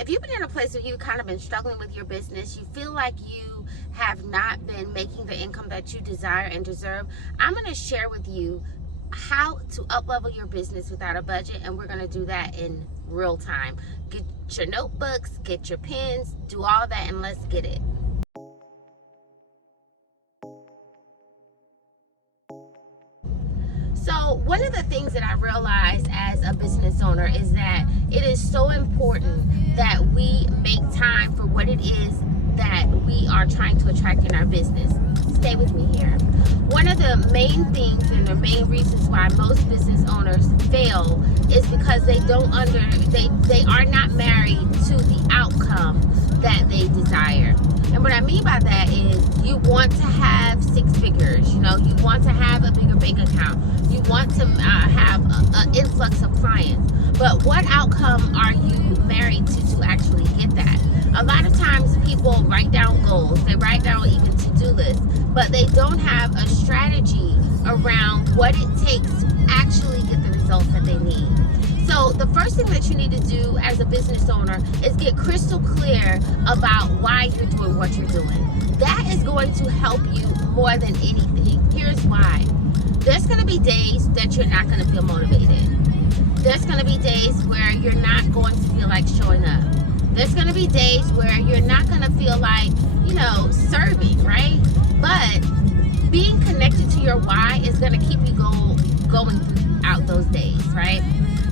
If you've been in a place where you've kind of been struggling with your business, you feel like you have not been making the income that you desire and deserve, I'm going to share with you how to up-level your business without a budget, and we're going to do that in real time. Get your notebooks, get your pens, do all that, and let's get it. So one of the things that I realized as a business owner is that it is so important that we make time for what it is that we are trying to attract in our business. Stay with me here. One of the main things and the main reasons why most business owners fail is because they are not married to the outcome that they desire. And what I mean by that is you want to have 6 figures, you want to have a bigger bank account, you want to have an influx of clients. But what outcome are you married to actually get that? A lot of times people write down goals, they write down even to-do lists, but they don't have a strategy around what it takes to actually get the results that they need. So the first thing that you need to do as a business owner is get crystal clear about why you're doing what you're doing. That is going to help you more than anything. Here's why. There's going to be days that you're not going to feel motivated. There's going to be days where you're not going to feel like showing up. There's going to be days where you're not going to feel like, serving, right? But being connected to your why is going to keep you going throughout those days, right?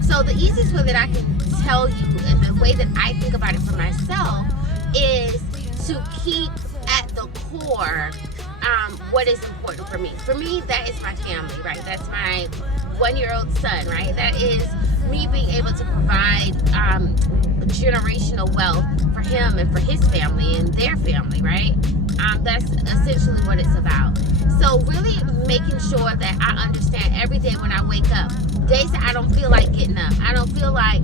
So the easiest way that I can tell you, and the way that I think about it for myself, is to keep at the core what is important for me. For me, that is my family, right? That's my 1-year-old son, right? That is me being able to provide generational wealth for him and for his family and their family, right? That's essentially what it's about. So really making sure that I understand every day when I wake up, days that I don't feel like getting up, I don't feel like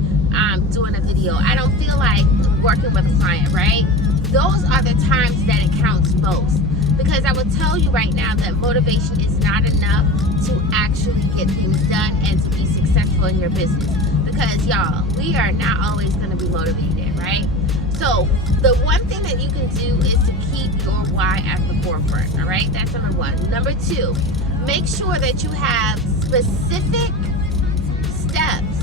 doing a video, I don't feel like working with a client, right? Those are the times that it counts most. Because I will tell you right now that motivation is not enough to actually get things done and to be successful in your business. Because y'all, we are not always going to be motivated, right? So the one thing that you can do is to keep your why at the forefront, all right? That's number 1. Number 2, make sure that you have specific steps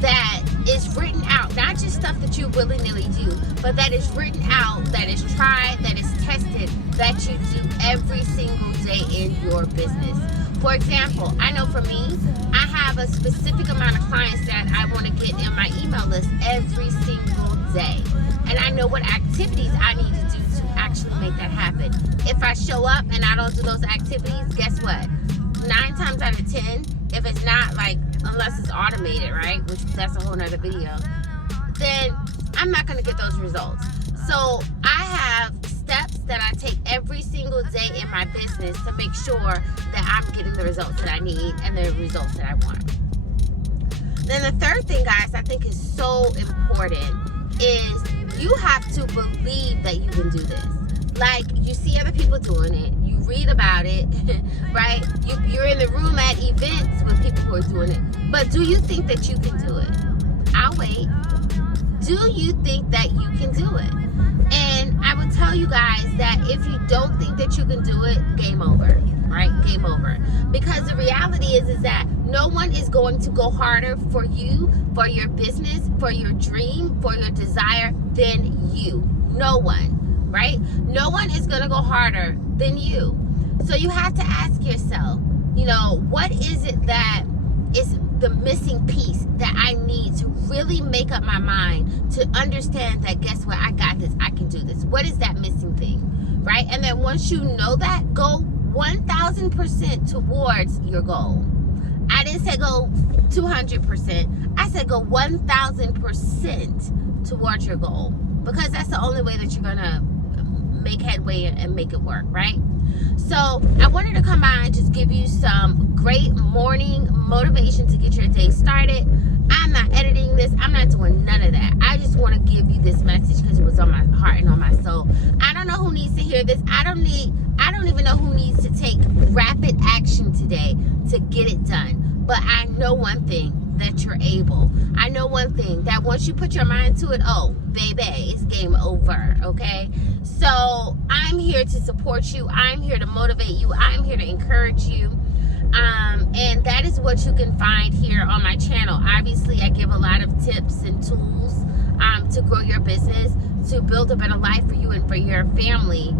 that is written out, not just stuff that you willy-nilly do, but that is written out, that is tried, that is tested, that you do every single day in your business. For example, I know for me, I have a specific amount of clients that I want to get in my email list every single day. And I know what activities I need to do to actually make that happen. If I show up and I don't do those activities, guess what? 9 times out of 10, if it's not unless it's automated, right? Which that's a whole nother video, then I'm not going to get those results. So I have steps that I take every single day in my business to make sure that I'm getting the results that I need and the results that I want. Then the third thing, guys, I think is so important is you have to believe that you can do this. Like, you see other people doing it, you read about it, right? You're in the room at events with people who are doing it. But do you think that you can do it? I'll wait. Do you think that you can do it? And I would tell you guys that if you don't think that you can do it, game over, right? Game over. Because the reality is that no one is going to go harder for you, for your business, for your dream, for your desire than you. No one, right? No one is going to go harder than you. So you have to ask yourself, what is it that is the missing piece that I need to really make up my mind to understand that, guess what, I got this, I can do this. What is that missing thing, right? And then once you know that, go 1,000% towards your goal. I didn't say go 200%. I said go 1,000% towards your goal, because that's the only way that you're gonna make headway and make it work, right? So I wanted to come by and just give you some great morning motivation to get your day started. I'm not editing this. I'm not doing none of that. I just want to give you this message because it was on my heart and on my soul. I don't know who needs to hear this. I don't even know who needs to take rapid action today to get it done. But I know one thing, that you're able. I know one thing, that once you put your mind to it, oh, baby, it's game over, okay? So I'm here to support you. I'm here to motivate you. I'm here to encourage you. And that is what you can find here on my channel. Obviously, I give a lot of tips and tools to grow your business, to build a better life for you and for your family.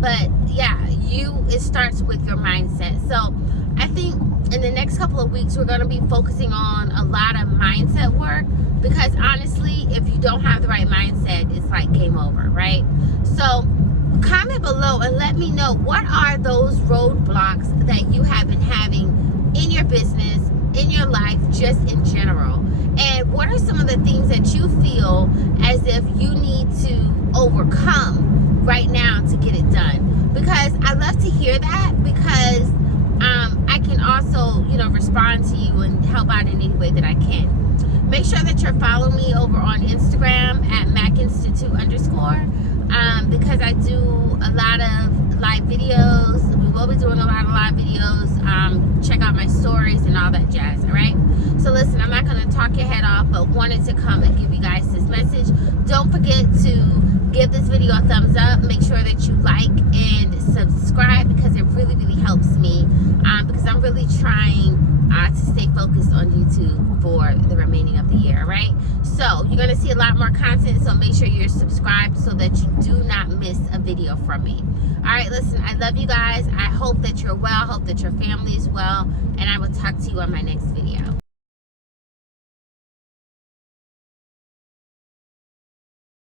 But yeah, it starts with your mindset. So I think in the next couple of weeks, we're going to be focusing on a lot of mindset work, because honestly, if you don't have the right mindset, it's like game over, right? So comment below and let me know, what are those roadblocks that you have been having in your business, in your life, just in general? And what are some of the things that you feel as if you need to overcome right now to get it done? Because I love to hear that, because I can also, respond to you and help out in any way that I can. Make sure that you're following me over on Instagram at MacInstitute_, because I do a lot of live videos. We will be doing a lot of live videos. Check out my stories and all that jazz, all right? So listen, I'm not going to talk your head off, but wanted to come and give you guys this message. Don't forget to give this video a thumbs up. Make sure that you like and subscribe, because it really, really helps me, because I'm really trying to stay focused on YouTube for the remaining of the year, right? So you're going to see a lot more content, so make sure you're subscribed so that you do not miss a video from me. All right, listen, I love you guys. I hope that you're well. I hope that your family is well, and I will talk to you on my next video.